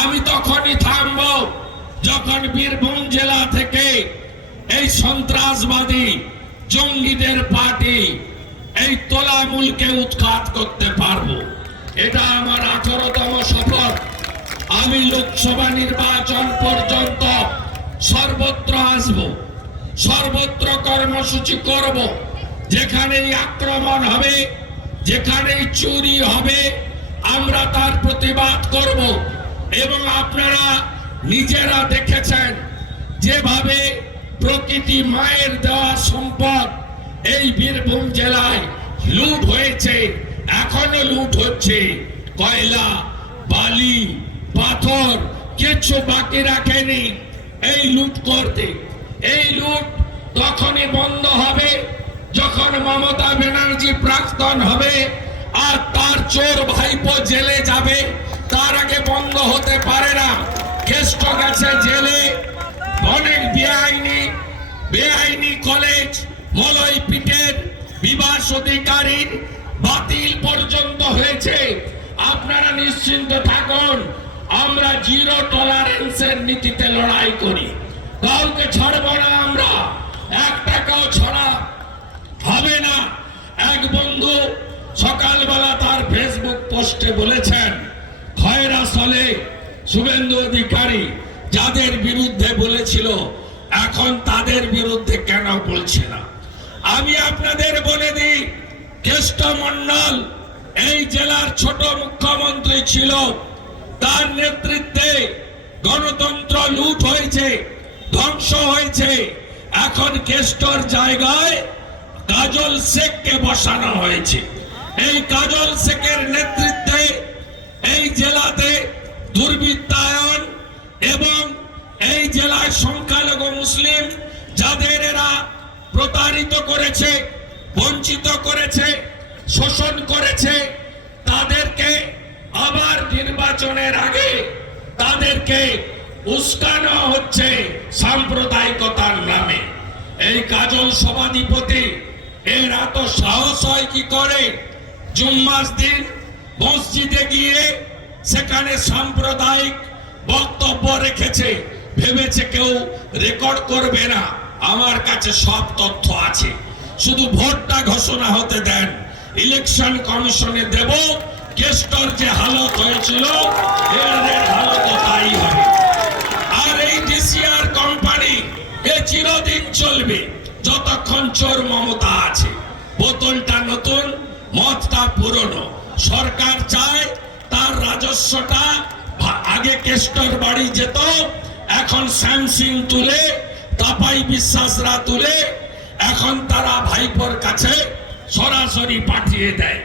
আমি তখনই থামব যখন বীরভূম জেলা থেকে এই সন্ত্রাসবাদী জঙ্গিদের পার্টি এই তোলামূলকে উৎখাত করতে পারব। এটা আমার আঠারোতম শপথ আমি লোকসভা নির্বাচন পর্যন্ত সর্বত্র আসব, সর্বত্র কর্মসূচি করব। যেখানেই আক্রমণ হবে, যেখানেই চুরি হবে, আমরা তার প্রতিবাদ করব। এবং আপনারা নিজেরা দেখেছেন যেভাবে প্রকৃতি মায়ের দেওয়া সম্পদ এই বীরভূম জেলায় লুট হয়েছে, এখনও লুট হচ্ছে। কয়লা, বালি, পাথর কিছু বাকি রাখেনি এই লুট করতে। এই লুট তখনই বন্ধ হবে যখন মমতা ব্যানার্জি প্রাক্তন হবে আর তার চোর ভাইপো জেলে যাবে, তার আগে বন্ধ না কেষ্ট গেছে জেলে অনেক বেআইনি বেআইনি কলেজ, মলয় পিটের বিবাস অধিকারীর বাতিল পর্যন্ত হয়েছে। আপনারা নিশ্চিন্ত থাকুন, আমরা জিরো টলারেন্সের নীতিতে লড়াই করি। কাউকে ছাড়ব না আমরা, এক টাকাও ছড়া হবে না। এক বন্ধু সকালবেলা তার ফেসবুক পোস্টে বলেছেন খয়রা সলে শুভেন্দু অধিকারী যাদের বিরুদ্ধে বলেছিল, এখন তাদের বিরুদ্ধে কেন বলছে না? আমি আপনাদের বলে দিই কেষ্ট মন্ডল এই জেলার ছোট মুখ্যমন্ত্রী ছিল, তার নেতৃত্বে গণতন্ত্র লুট হয়েছে, ধ্বংস হয়েছে। এখন কেষ্টর জায়গায় কাজল শেখকে বসানো হয়েছে। এই কাজল শেখের নেতৃত্বে এই জেলাতে দুর্বৃত্তায়ন এবং এই জেলায় সংখ্যালঘু মুসলিম যাদের এরা প্রতারিত করেছে, বঞ্চিত করেছে, শোষণ করেছে, তাদেরকে আবার নির্বাচনের আগে তাদেরকে উস্কানো হচ্ছে সাম্প্রদায়িকতার নামে। এই কাজল সভাধিপতি, এর এত সাহস হয় কি করে? জুম্মাস দিন মসজিদে গিয়ে সেখানে সাম্প্রদায়িক বক্তব্য রেখেছে। ভেবেছে কেউ রেকর্ড করবে না। আমার কাছে সব তথ্য আছে। শুধু ভোটটা ঘোষণা হতে দেন। ইলেকশন কমিশনে দেব। কেস্টর যে হালত হয়েছিল এর হালত তাই হবে। আর এই ডিসিআর কোম্পানি এ চিরদিন চলবে। যতক্ষণ চোর মমতা আছে। বোতলটা নতুন, মতটা পুরনো। সরকার চায় তার রাজস্বটা আগে কেষ্টর বাড়ি যেত, এখন স্যামসিং তুলে, তাপাই বিশ্বাসরা তুলে, এখন তারা ভাইপোর কাছে সরাসরি পাঠিয়ে দেয়।